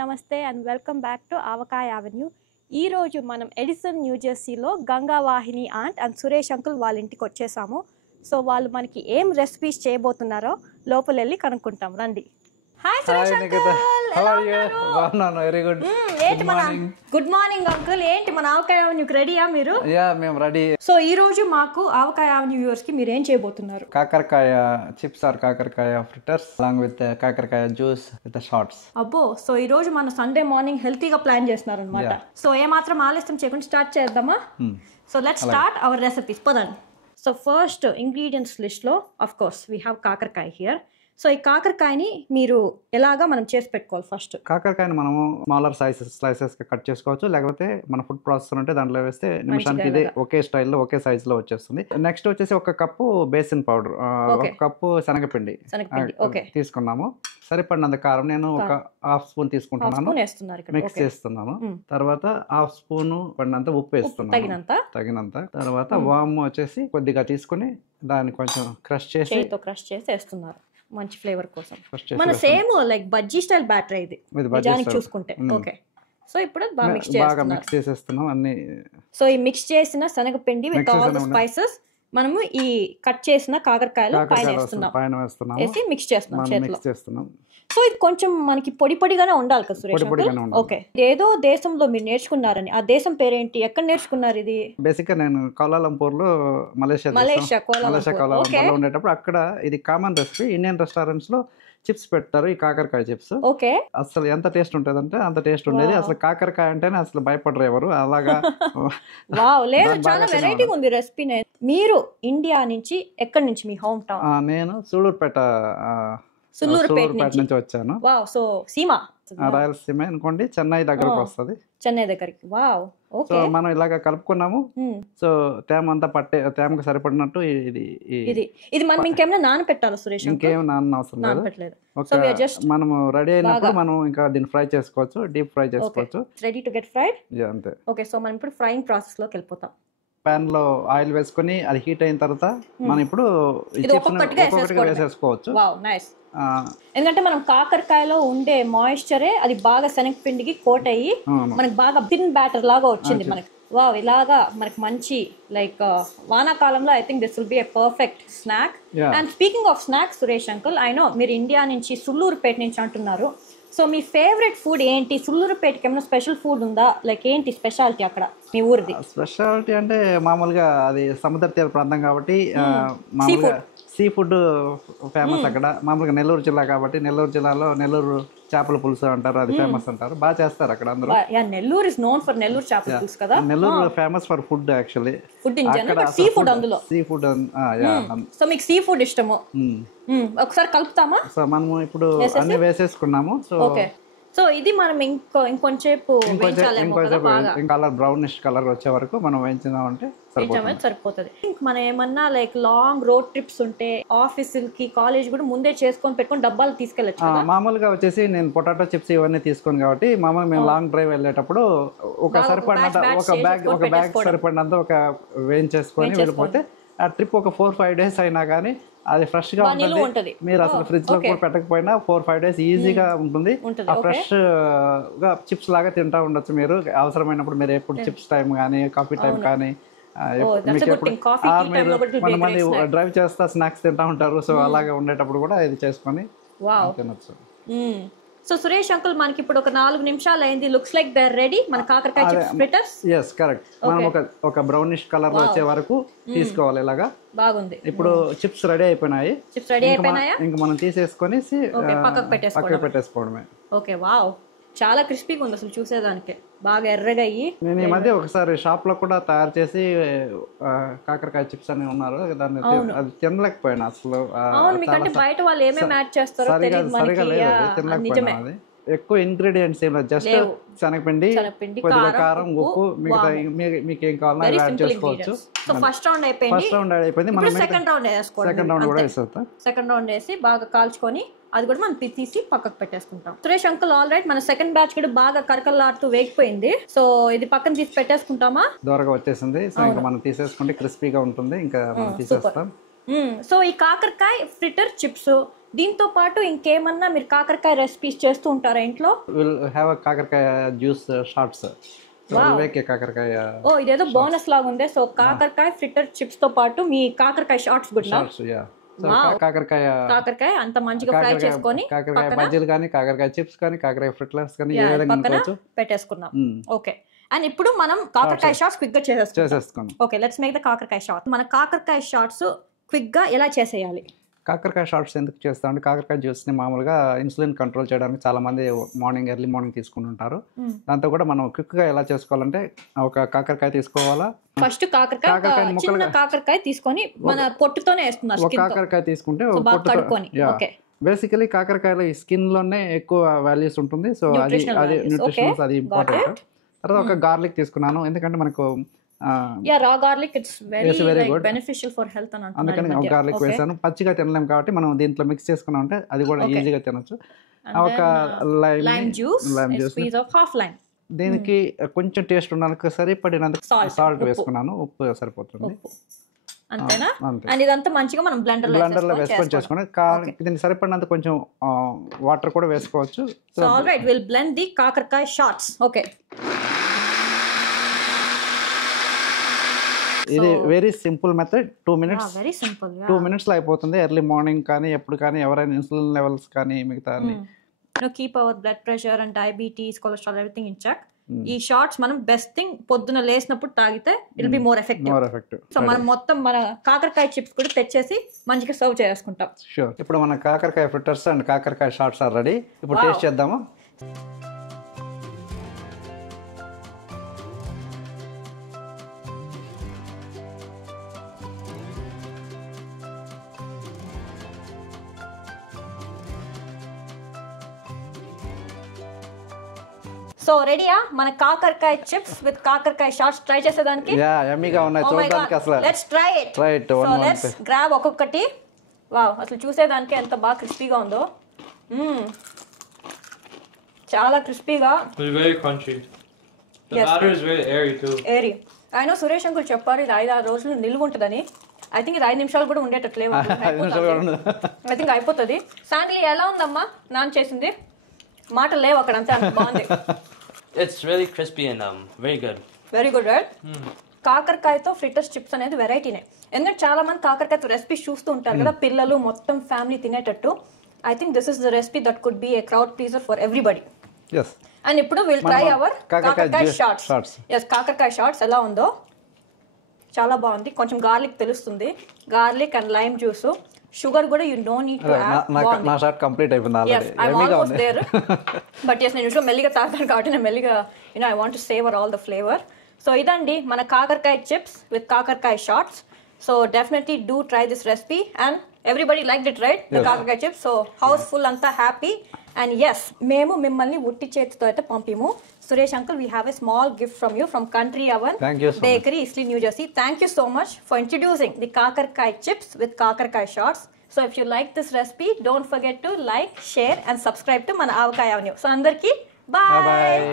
నమస్తే and welcome back to Avakaya Avenue. ఈరోజు మనం ఎడిసన్ న్యూజెర్సీలో Gangavahini aunt and Suresh uncle వాళ్ళ ఇంటికి వచ్చేసాము. సో వాళ్ళు మనకి ఏం రెసిపీస్ చేయబోతున్నారో లోపల వెళ్ళి కనుక్కుంటాం రండి. Hi Suresh uncle, how are you? బాగున్నాను, వెరీ గుడ్. ఏంటి మన గుడ్ మార్నింగ్ అంకుల్, ఏంటి మన ఆవకాయ అవెన్యూకి రెడీయా మీరు? యా, మేము రెడీ. సో ఈ రోజు మాకు ఆవకాయ అవెన్యూ వ్యూవర్స్ కి మీరు ఏం చేయబోతున్నారు? కాకరకాయ చిప్స్ ఆర్ కాకరకాయ ఫ్రిటర్స్ అలాంగ్ విత్ కాకరకాయ జ్యూస్ విత్ షార్ట్స్. అబ్బో, సో ఈ రోజు మన సండే మార్నింగ్ హెల్తీగా ప్లాన్ చేస్తున్నారు అనమాట. సో ఏమాత్రం ఆలస్యం చేయకుండా స్టార్ట్ చేద్దామా? So let's start our recipes. పదండి. సో ఫస్ట్ ఇంగ్రీడియంట్స్ లిస్ట్ లో ఆఫ్ కోర్స్ వీ హ్యావ్ కాకరకాయ హియర్. సో ఈ కాకరకాయని మీరు ఎలాగా మనం చేసి పెట్టుకోవాలి? ఫస్ట్ కాకరకాయని మనము స్మాలర్ స్లైసెస్ గా కట్ చేసుకోవచ్చు, లేకపోతే మన ఫుడ్ ప్రాసెసర్ ఉంటే దాంట్లో వేస్తే నిమిషానికి ఇదే ఒకే స్టైల్లో ఒకే సైజ్ లో వచ్చేస్తుంది. నెక్స్ట్ వచ్చేసి ఒక కప్పు బేసిన్ పౌడర్, ఒక కప్పు శనగపిండి తీసుకున్నాము. సరిపడినంత కారం, నేను ఒక హాఫ్ స్పూన్ తీసుకుంటున్నాను, మిక్స్ చేస్తున్నాను. తర్వాత హాఫ్ స్పూన్ పడినంత ఉప్పు వేస్తున్నాను తగినంత. తర్వాత వాము వచ్చేసి కొద్దిగా తీసుకుని దాన్ని కొంచెం క్రష్ చేసి వేస్తున్నారు మంచి ఫ్లేవర్ కోసం. మన same like bajji style batter ఇది నిజానికి చూసుకుంటే. ఓకే, సో ఇప్పుడు బాగా మిక్స్ చేసేస్తున్నాం అన్ని. సో ఈ మిక్స్ చేసిన శనగపిండి విత్ ఆల్ ది స్పైసెస్ మనము ఈ కట్ చేసిన కాకరకాయలు పైన వేస్తున్నాం, వేసి మిక్స్ చేస్తున్నాం. సో ఇది కొంచెం మనకి పొడి పొడిగానే ఉండాలి కదా సురేష్? ఓకే, ఏదో దేశంలో మీరు నేర్చుకున్నారని, ఆ దేశం పేరేంటి, ఎక్కడ నేర్చుకున్నారు ఇది? బేసిక్ గా నేను కౌలాలంపూర్ లో మలేషియా కౌలాలంపూర్ లో ఉండేటప్పుడు అక్కడ ఇది కామన్ రెసిపీ. ఇండియన్ రెస్టారెంట్స్ లో చిప్స్ పెడతారు, ఈ కాకరకాయ చిప్స్. ఓకే, అసలు ఎంత టేస్ట్ ఉంటది అంటే అంత టేస్ట్ ఉండేది. అసలు కాకరకాయ అంటేనే అసలు భయపడరు ఎవరు. అలాగా లేదు, చాలా వెరైటీ ఉంది రెసిపీ. మీరు ఇండియా నుంచి ఎక్కడి నుంచి, మీ హోమ్ టౌన్? నేను సూళూరుపేట నుంచి వచ్చాను. సో సీమా రాయలసీమ అనుకోండి, చెన్నై దగ్గరకు వస్తుంది. చెన్నై దగ్గరికి. వావ్. సో మనం ఇలాగా కలుపుకున్నాము. సో తేమ అంతా తేమకు సరిపడినట్టు ఇది మనం ఇంకేమైనా నానపెట్టాలి సురేష్? ఇంకేం నాన్న అవసరం లేదు. మనము రెడీ అయినప్పుడు మనం ఇంకా దీన్ని ఫ్రై చేసుకోవచ్చు, డీప్ ఫ్రై చేసుకోవచ్చు. Ready to get fried. అంతే. ఓకే, సో మనం ఇప్పుడు ఫ్రైయింగ్ ప్రాసెస్ లోకి వెళ్ళిపోతాం. పాన్ లో ఆయిల్ వేసుకుని అది హీట్ అయిన తర్వాత మనం ఇప్పుడు వేసేసుకోవచ్చు. ఎందుకంటే మనం కాకరకాయలో ఉండే మాయిశ్చరే అది బాగా శనగపిండికి కోట్ అయ్యి మనకి బాగా థిన్ బ్యాటర్ లాగా వచ్చింది మనకి. వావ్, ఇలాగా మనకి మంచి లైక్ వానాకాలంలో I think this will be a perfect snack. And speaking of snacks Suresh uncle, I know మీరు ఇండియా నుంచి సుల్లూరుపేట నుంచి అంటున్నారు. సో మీ ఫేవరెట్ ఫుడ్ ఏంటి? సుల్లూరుపేటకి ఏమైనా స్పెషల్ ఫుడ్ ఉందా? లైక్ ఏంటి స్పెషాలిటీ అక్కడ మీ ఊరిది? స్పెషాలిటీ అంటే మామూలుగా అది సముద్ర తీర ప్రాంతం కాబట్టి మామూలుగా సీ ఫుడ్ ఫేమస్ అక్కడ. మామూలుగా నెల్లూరు జిల్లా కాబట్టి నెల్లూరు జిల్లాలో నెల్లూరు చేపల పులుసు అంటారు, అది ఫేమస్ అంటారు. బాగా చేస్తారు అక్కడ అందరూ. Nellore is known for Nellore చేపల పులుసు కదా. Nellore famous for food actually. Food in general, but sea food అందులో. Sea food. సో మీకు సీ ఫుడ్ ఇష్టము? ఒకసారి కలుపుతామా? సో మనము ఇప్పుడు అన్ని వేసేసుకున్నాము. సో ఇది మనం ఇంకొంచేపు కలర్ బ్రౌనిష్ కలర్ వచ్చే వరకు మనం వేయించామంటే సరిపోతుంది. మనం ఏమన్నా లైక్ లాంగ్ రోడ్ ట్రిప్స్ ఉంటే ఆఫీసులకి కాలేజ్ కూడా ముందే చేసుకొని పెట్టుకొని డబ్బాలు తీసుకెళ్ళచ్చు. మామూలుగా వచ్చేసి నేను పొటాటో చిప్స్ ఇవన్నీ తీసుకోను కాబట్టి మామూలుగా మేము లాంగ్ డ్రైవ్ వెళ్ళేటప్పుడు ఒక బ్యాగ్ సరిపడినంత ఒక వేయించేసుకొని వెళ్ళిపోతే ఆ ట్రిప్ ఒక 4-5 days అయినా కానీ అది ఫ్రెష్ గా ఉంటుంది. మీరు అసలు ఫ్రిడ్జ్ లో కూడా పెట్టకపోయినా 4-5 days ఈజీగా ఉంటుంది. ఆ ఫ్రెష్ గా చిప్స్ లాగా తింటా ఉండొచ్చు మీరు. అవసరమైనప్పుడు మీరు ఎప్పుడు చిప్స్ టైం కానీ కాఫీ టైం కానీ కొంతమంది డ్రైవ్ చేస్తా స్నాక్స్ తింటా ఉంటారు. సో అలాగే ఉండేటప్పుడు కూడా ఇది చేసుకొని తినొచ్చు. సో సురేష్ అంకుల్, మనకి ఇప్పుడు ఒక 4 నిమిషాలు అయింది. Looks like they are ready మన కాకరకాయ చిప్స్ ఫ్రిటర్స్. yes correct. మనం ఒక బ్రౌనిష్ కలర్ వచ్చే వరకు తీసుకోవాలి. ఇలాగా బాగుంది. ఇప్పుడు చిప్స్ రెడీ అయిపోయినాయి. ఇంకా మనం తీసేసుకొని పక్కకు పెట్టేసుకోవడమే. ఓకే, వావ్, చాలా క్రిస్పీగా ఉంది అసలు చూసేదానికి, బాగా ఎర్రగా అయ్యి. నేను ఈ మధ్య ఒకసారి షాప్ లో కూడా తయారు చేసి కాకరకాయ చిప్స్ అని ఉన్నారు, దాన్ని అది తినలేకపోయినా అసలు. బయట వాళ్ళు ఏమేమి యాడ్ చేస్తారో సరిగా లేదు, తినలేకపోయినా. అది ఎక్కువ ఇంగ్రీడియంట్స్ ఏం లేదు, జస్ట్ శనగపిండి, కొద్దిగా కారం, ఉప్పు, మిగతా మీకు ఏం కావాలో యాడ్ చేసుకోవచ్చు. ఫస్ట్ రౌండ్ అయిపోయింది. మనం సెకండ్ రౌండ్ కూడా వేసేస్తాం. సెకండ్ రౌండ్ వేసి బాగా కాల్చుకొని అది కూడా మనం తీసి పక్కకు పెట్టేసుకుంటాం. సురేష్ అంకుల్, ఆల్ రైట్, మన సెకండ్ బ్యాచ్ కూడా బాగా కరకల్లాడుతూ వేగిపోయింది. సో ఇది పక్కన తీసి పెట్టేసుకుంటామా? దూరగా వచ్చేసింది. సో ఇంకా మనం తీసేసుకుంటే క్రిస్పీగా ఉంటుంది. ఇంకా మనం తీసేస్తాం. సో ఈ కాకరకాయ ఫ్రిటర్ చిప్స్ దీంతో పాటు ఇంకేమన్నా మీరు కాకరకాయ రెసిపీస్ చేస్తూ ఉంటారా ఇంట్లో? విల్ హ్యావ్ అ కాకరకాయ జ్యూస్ షార్ట్స్. కాకరకాయ ఇదేదో బోనస్ లాగా ఉంది. సో కాకరకాయ ఫ్రిటర్ చిప్స్ తో పాటు మీ కాకరకాయ షార్ట్స్ కూడా. కాకరకాయ అంత మంచిగా ఫ్రై చేసుకొని కాకరకాయ బజ్జీలు కానీ, కాకరకాయ చిప్స్ కానీ, కాకరకాయ ఫ్రిట్లర్స్ కానీ ఏ విధంగా పెట్టేసుకున్నాం. ఓకే, అండ్ ఇప్పుడు మనం కాకరకాయ షార్ట్స్ క్విక్ గా చేసేసుకున్నాం. ఓకే, లెట్స్ మేక్ ద కాకరకాయ షార్ట్స్. మన కాకరకాయ షార్ట్స్ క్విక్ గా ఎలా చేసేయాలి? కాకరకాయ షార్ట్స్ ఎందుకు చేస్తామంటే కాకరకాయ జ్యూస్ని మామూలుగా ఇన్సులిన్ కంట్రోల్ చేయడానికి చాలా మంది ఎర్లీ మార్నింగ్ తీసుకుంటుంటారు. దాంతో కూడా మనం క్విక్గా ఎలా చేసుకోవాలంటే ఒక కాకరకాయ తీసుకోవాలా. ఫస్ట్ కాకరకాయ తీసుకొని మన పొట్టుతోనే వేస్తున్నారు. ఒక కాకరకాయ తీసుకుంటే బేసికలీ కాకరకాయలో ఈ స్కిన్ లోనే ఎక్కువ వాల్యూస్ ఉంటుంది. సో అది న్యూట్రిషన్స్ అది ఇంపార్టెంట్. తర్వాత ఒక గార్లిక్ తీసుకున్నాను, ఎందుకంటే మనకు రా garlic it's very good beneficial for health అని అంటున్నారు. అందుకని ఒక గార్లిక్ వేసాను. పచ్చిగా తినలేం కాబట్టి మనం దీంట్లో మిక్స్ చేసుకున్నాం అంటే అది కూడా ఈజీగా తినొచ్చు. ఒక lime juice squeeze of half lime. దీనికి కొంచెం టేస్ట్ ఉండడానికి సరిపడినంత సాల్ట్ వేసుకున్నాను. ఉప్పు సరిపోతుంది. అంతేనా? అండ్ ఇదంతా మంచిగా మనం బ్లెండర్ లో వేసుకొని చేసుకుని దీనికి సరిపడినంత కొంచెం వాటర్ కూడా వేసుకోవచ్చు. So alright, will blend the కాకరకాయ షార్ట్స్. ఓకే, ఇది very simple method. 2 minutes, very simple. 2 minutes లో అయిపోతుంది. ఎర్లీ మార్నింగ్ కానీ ఎప్పుడు కానీ ఎవరైనా ఇన్సులిన్ లెవెల్స్ కానీ మిగతా keep our blood pressure and diabetes, cholesterol everything in check. ఈ షార్ట్స్ మనం బెస్ట్ థింగ్ పొద్దున లేసినప్పుడు తాగితే it be more effective. So మనం మొత్తం మన కాకరకాయ చిప్స్ కూడా తెచ్చేసి మంచిగా సర్వ్ చేసుకుంటాం. షూర్. ఇప్పుడు మన కాకరకాయ ఫ్రిటర్స్ అండ్ కాకరకాయ షార్ట్స్ ఆర్ రెడీ. ఇప్పుడు టేస్ట్ చేద్దాము. సో రెడీయా మన కాకరకాయ chips with kakarakaya shorts try చేసేదానికి? యమ్మీగా ఉన్నాయి చూడడానికి. అసలు let's try it. So let's grab ఒక్కొక్కటి. వావ్, అసలు చూసేదానికి ఎంత బాగా క్రిస్పీగా ఉందో. చాలా క్రిస్పీగా. Very crunchy. The batter is very airy too. Airy. I know Suresh uncle చెప్పారు ఇది 5-6 రోజులు నిల్వ ఉంటుందని. ఐ థింక్ ఇది 5 నిమిషాలు కూడా ఉండేటట్లే. ఐ థింక్ అయిపోతుంది. శాండీ ఎలా ఉందమ్మా నాన్ చేసింది? మాటలు లేవు అక్కడ, అంతే. అంత బాగుంది. It's really crispy and very good. Very good, right? కాకరకాయతో ఫ్రిటర్స్ చిప్స్ అనేది వెరైటీనే. ఎందుకంటే చాలా మంది కాకరకాయతో రెసిపీస్ చూస్తూ ఉంటారు కదా, పిల్లలు మొత్తం ఫ్యామిలీ తినేటట్టు. I think this is the recipe that could be a crowd pleaser for everybody. And ఇప్పుడు will try our kakarakaya shots. కాకరకాయ షార్ట్స్ ఎలా ఉందో చాలా బాగుంది. కొంచెం గార్లిక్ తెలుస్తుంది, garlic and lime juice. Sugar కూడా you don't need to add. నా షార్ట్ కంప్లీట్ అయిపోయింది already. I'm almost there. But yes, నేను యూజువల్ మెల్లిగా తాగుతాను కాబట్టి నేను మెల్లిగా I want to savour all the flavour. So ఇదండి మన కాకరకాయ chips with kakarakaya shots. So definitely do try this recipe and everybody like it, right? The kakarakaya chips. So house full అంతా హ్యాపీ. అండ్ ఎస్, మేము మిమ్మల్ని ఉట్టి చేతితో అయితే పంపిము. Suresh uncle, we have a small gift from you from Country Oven Bakery, Isley, New Jersey. Thank you so much for introducing the kakarkai chips with kakarkai shots. So if you like this recipe, don't forget to like, share and subscribe to Mana Avakaya Avenue. So andarki bye.